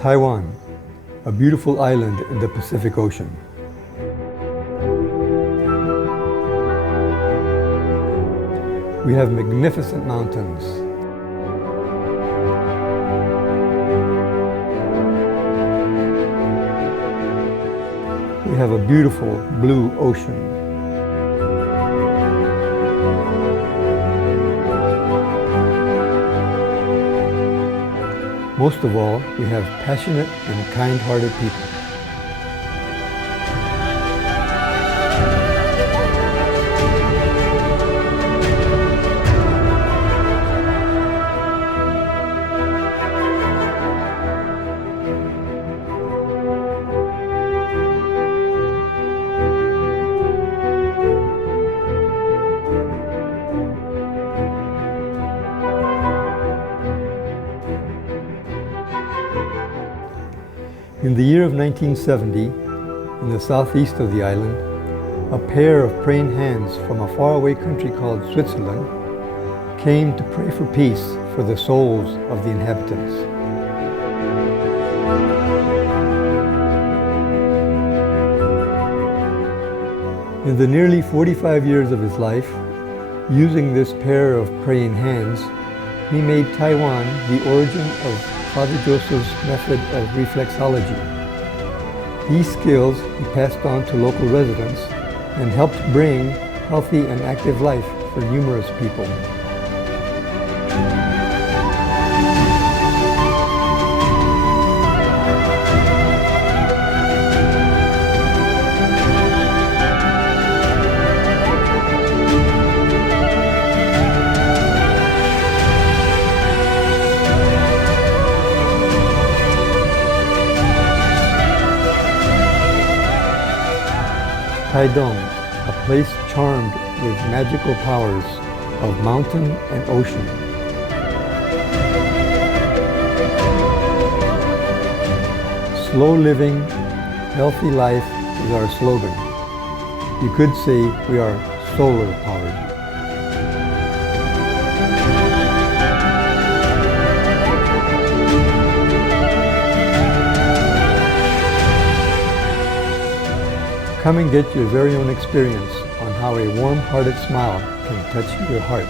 Taiwan, a beautiful island in the Pacific Ocean. We have magnificent mountains. We have a beautiful blue ocean. Most of all, we have passionate and kind-hearted people. In the year of 1970, in the southeast of the island, a pair of praying hands from a faraway country called Switzerland came to pray for peace for the souls of the inhabitants. In the nearly 45 years of his life, using this pair of praying hands, he made Taiwan the origin of Father Joseph's method of reflexology. These skills he passed on to local residents and helped bring healthy and active life for numerous people. Taidong, a place charmed with magical powers of mountain and ocean. Slow living, healthy life is our slogan. You could say we are solar powered. Come and get your very own experience on how a warm-hearted smile can touch your heart.